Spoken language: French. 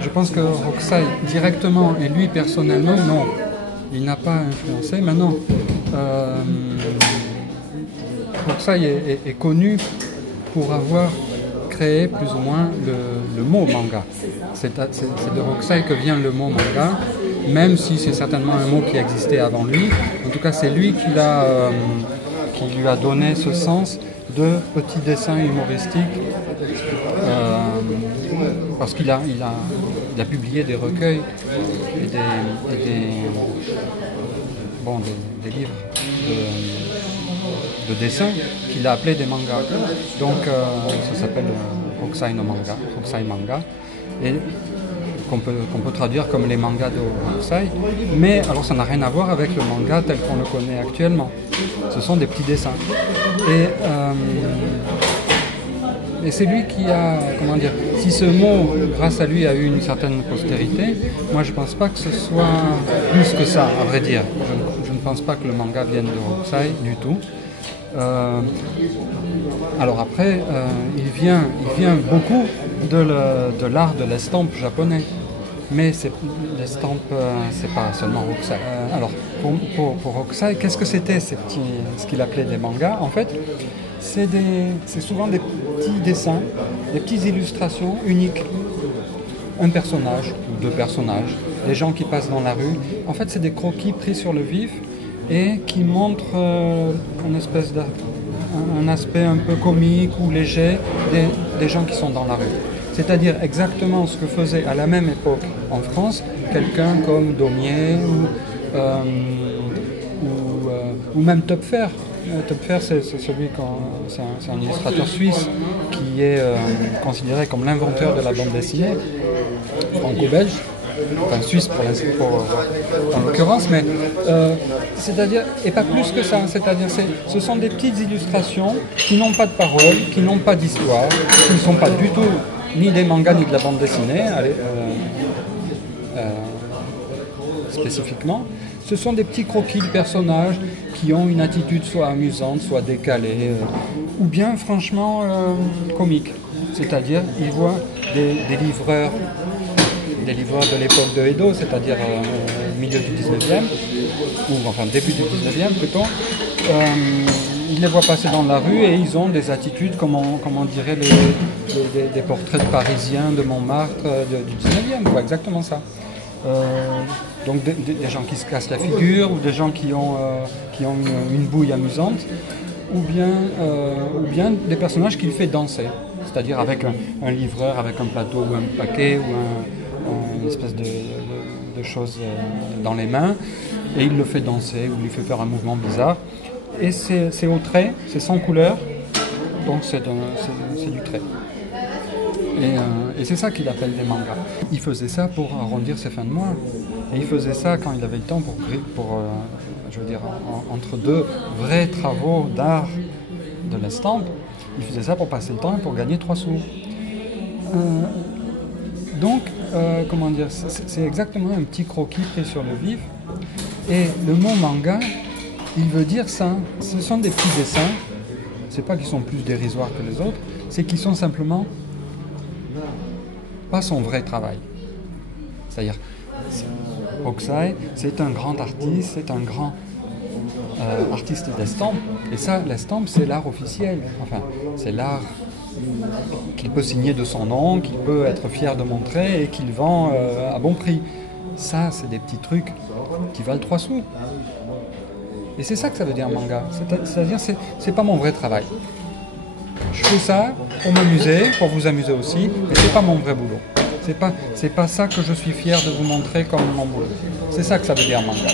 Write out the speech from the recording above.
Je pense que Hokusai, directement, et lui personnellement, non. Il n'a pas influencé. Maintenant, Hokusai est connu pour avoir créé plus ou moins le mot manga. C'est de Hokusai que vient le mot manga, même si c'est certainement un mot qui existait avant lui. En tout cas, c'est lui qui lui a donné ce sens de petits dessins humoristiques, parce qu'il a publié des recueils et des livres de dessins qu'il a appelés des mangas. Donc ça s'appelle Hokusai no Manga, Hokusai Manga, et qu'on peut traduire comme les mangas de Hokusai, mais alors ça n'a rien à voir avec le manga tel qu'on le connaît actuellement. Ce sont des petits dessins. Et c'est lui qui a, comment dire, si ce mot, grâce à lui, a eu une certaine postérité, moi je ne pense pas que ce soit plus que ça, à vrai dire. Je ne pense pas que le manga vienne de Hokusai du tout. Alors après, il vient beaucoup de l'art de l'estampe japonais. Mais l'estampe, c'est pas seulement Hokusai. Alors, pour Hokusai, qu'est-ce que c'était ce qu'il appelait des mangas? En fait, c'est souvent des petits dessins, des petites illustrations uniques. Un personnage ou deux personnages, des gens qui passent dans la rue. En fait, c'est des croquis pris sur le vif et qui montrent un aspect un peu comique ou léger des gens qui sont dans la rue. C'est-à-dire exactement ce que faisait à la même époque en France quelqu'un comme Daumier ou même Töpffer. Töpffer, c'est un illustrateur suisse qui est considéré comme l'inventeur de la bande dessinée franco-belge, enfin suisse en l'occurrence, mais c'est-à-dire, et pas plus que ça, c'est-à-dire ce sont des petites illustrations qui n'ont pas de paroles, qui n'ont pas d'histoire, qui ne sont pas du tout ni des mangas ni de la bande dessinée spécifiquement. Ce sont des petits croquis de personnages qui ont une attitude soit amusante, soit décalée, ou bien franchement comique. C'est-à-dire, ils voient des livreurs de l'époque de Edo, c'est-à-dire milieu du 19e, ou enfin début du 19e plutôt. Ils les voient passer dans la rue et ils ont des attitudes, comme on dirait des portraits de Parisiens de Montmartre du 19e, quoi, exactement ça. Donc des gens qui se cassent la figure, ou des gens qui ont une bouille amusante, ou bien des personnages qu'il fait danser, c'est-à-dire avec un livreur, avec un plateau ou un paquet, ou une espèce de chose dans les mains, et il le fait danser, ou lui fait faire un mouvement bizarre. Et c'est au trait, c'est sans couleur, donc c'est du trait. Et c'est ça qu'il appelle des mangas. Il faisait ça pour arrondir ses fins de mois. Et il faisait ça quand il avait le temps je veux dire, entre deux vrais travaux d'art de l'estampe. Il faisait ça pour passer le temps et pour gagner 3 sous. Donc, comment dire, c'est exactement un petit croquis pris sur le vif. Et le mot manga, il veut dire ça. Ce sont des petits dessins. C'est pas qu'ils sont plus dérisoires que les autres, c'est qu'ils sont simplement pas son vrai travail. C'est-à-dire, Hokusai, c'est un grand artiste, c'est un grand artiste d'estampe. Et ça, l'estampe, c'est l'art officiel. Enfin, c'est l'art qu'il peut signer de son nom, qu'il peut être fier de montrer et qu'il vend à bon prix. Ça, c'est des petits trucs qui valent 3 sous. Et c'est ça que ça veut dire manga. C'est-à-dire, c'est pas mon vrai travail. Je fais ça pour m'amuser, pour vous amuser aussi, mais c'est pas mon vrai boulot. C'est pas ça que je suis fier de vous montrer comme mon boulot. C'est ça que ça veut dire manga.